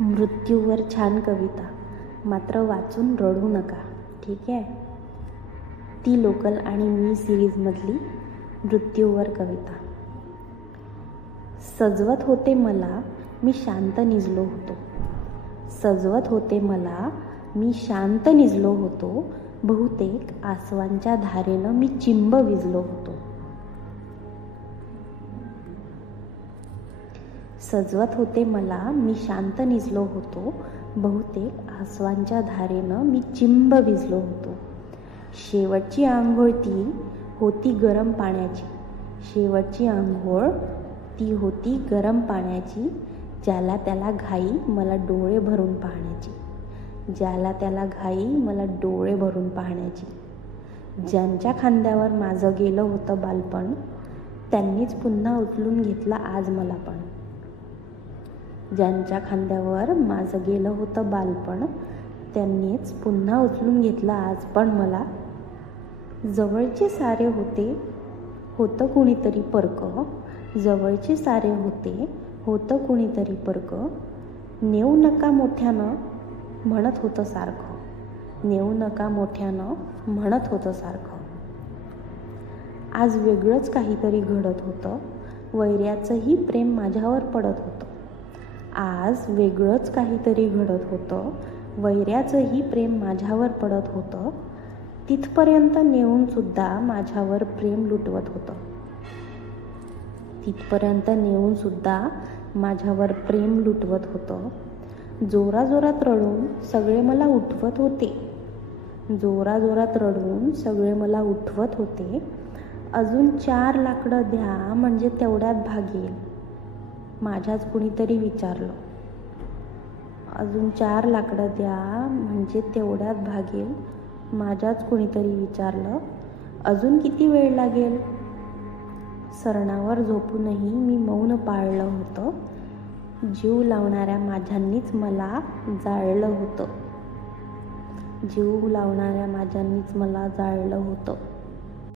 मृत्यूवर छान कविता, मात्र वाचून रडू नका, ठीक आहे. ती लोकल आणि मी सिरीजमधली मृत्यूवर कविता. सजवत होते मला मी शांत निजलो होतो. सजवत होते मला मी शांत निजलो होतो. बहुतेक आसवांच्या धारेनं मी चिंब विजलो होतो. सजवत होते मला मी शांत निजलो होतो. बहुतेक आसवांच्या धारेनं मी चिंब विजलो होतो. शेवटची आंघोळ ती होती गरम पाण्याची. शेवटची आंघोळ ती होती गरम पाण्याची. ज्याला त्याला घाई मला डोळे भरून पाहण्याची. ज्याला त्याला घाई मला डोळे भरून पाहण्याची. ज्यांच्या खांद्यावर माझं गेलं होतं बालपण, त्यांनीच पुन्हा उचलून घेतलं आज मला पण. ज्यांच्या खांद्यावर माझं गेलं होतं बालपण, त्यांनीच पुन्हा उचलून घेतलं आज पण मला. जवळचे सारे होतं कुणीतरी परक. जवळचे सारे होतं कुणीतरी परक. नेऊ नका मोठ्यानं म्हणत होतं सारखं. नेऊ नका मोठ्यानं म्हणत होतं सारखं. आज वेगळंच काहीतरी घडत होतं. वैऱ्याचंही प्रेम माझ्यावर पडत होतं. आज वेगळंच काहीतरी घडत होतं. वैऱ्याचंही प्रेम माझ्यावर पडत होतं. तिथपर्यंत नेऊन सुद्धा माझ्यावर प्रेम लुटवत होतं. तिथपर्यंत नेऊन सुद्धा माझ्यावर प्रेम लुटवत होतं. जोराजोरात रडून सगळे मला उठवत होते. जोराजोरात रडून सगळे मला उठवत होते. अजून 4 लाकडं द्या म्हणजे तेवढ्यात भागेल. माझ्याच कुणीतरी विचारलं. अजून 4 लाकडं द्या म्हणजे तेवढ्यात भागेल. माझ्याच कुणीतरी विचारलं. अजून किती वेळ लागेल? सरणावर झोपूनही मी मौन पाळलं होतं. जीव लावणाऱ्या माझ्यांनीच मला जाळलं होतं. जीव लावणाऱ्या माझ्यांनीच मला जाळलं होतं.